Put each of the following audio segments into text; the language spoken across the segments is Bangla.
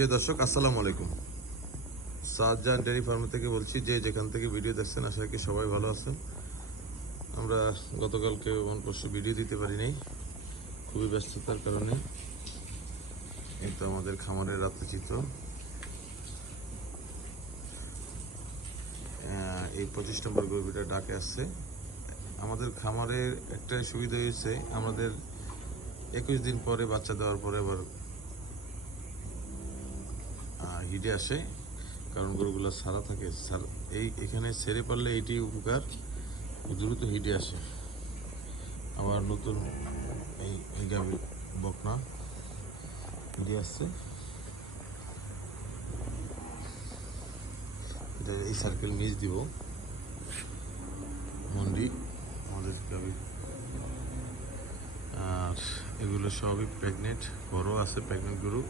প্রিয় দর্শক, আসসালামু আলাইকুম। শাহজাহান ডেয়ারি ফার্ম থেকে বলছি। যে যেখান থেকে ভিডিও দেখছেন, আশা করি সবাই ভালো আছেন। আমরা গতকালকে পরশু ভিডিও দিতে পারি নাই, খুবই ব্যস্ততার কারণে। কিন্তু আমাদের খামারের রাত্রি চিত্র। এই 25 নম্বর গরুটা ডাকে আসছে। আমাদের খামারের একটাই সুবিধা হয়েছে, আমাদের 21 দিন পরে বাচ্চা দেওয়ার পরে আবার হিটে আসে, কারণ গরুগুলো সারা থাকে। এখানে ছেড়ে পারলে এইটি উপকার, দ্রুত হিটে আসে। আবার নতুন এই গাভী বকনা হিটে আসছে। এই সার্কেল মিস দিব মন্ডি আমাদের গাভী। আর এগুলো সবই প্রেগনেন্ট, বড় আছে প্রেগনেন্ট গরু।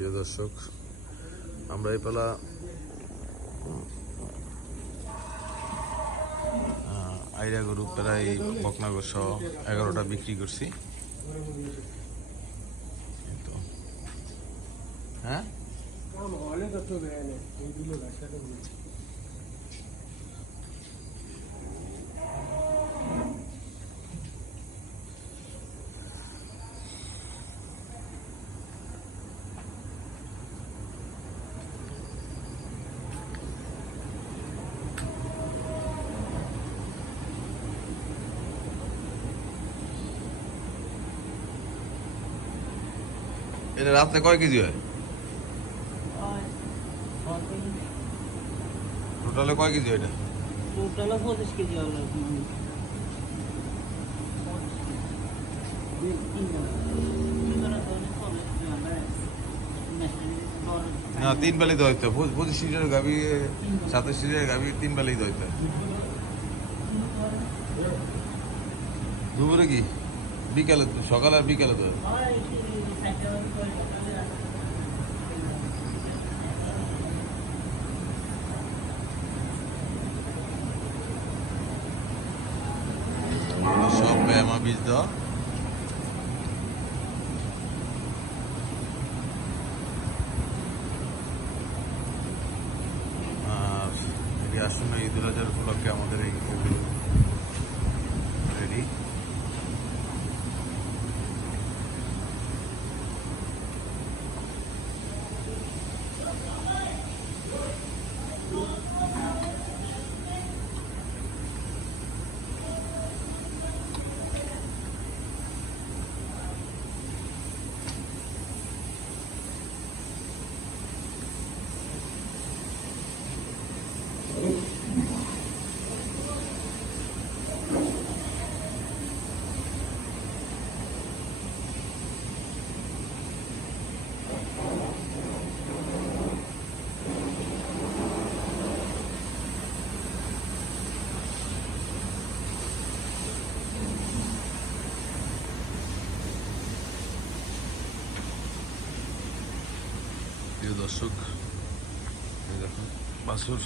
প্রিয় দর্শক, আমরা এই পালা আইরা গরু প্রায় বকনা গরু সহ 11টা বিক্রি করছি। হ্যাঁ, এটা রাত্রে কয় কেজি হয়? টোটালে কয় কেজি হয় এটা? টোটালে 25 কেজি হলো। না, 3 বেলাই দইতে 25 লিটার গাভী, 27 লিটার গাভী 3 বেলাই দইতে। দুপুরে কি বিকালে? সকালে আর বিকালে দই? সব ব্যায়ামা বীজ দেওয়া। আর এটি আসন্ন ঈদুল আজহার উপলক্ষে আমাদের এই রেডি। প্রিয় দর্শক, দেখুন বাছুর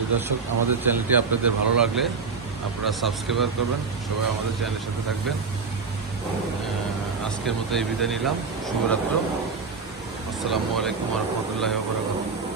এই দর্শক, আমাদের চ্যানেলটি আপনাদের ভালো লাগলে আপনারা সাবস্ক্রাইব করবেন, সবাই আমাদের চ্যানেলের সাথে থাকবেন। আজকের মতো এই বিদায় নিলাম। শুভরাত্র। আসসালামু আলাইকুম ওয়া রাহমাতুল্লাহি ওয়া বারাকাতুহু।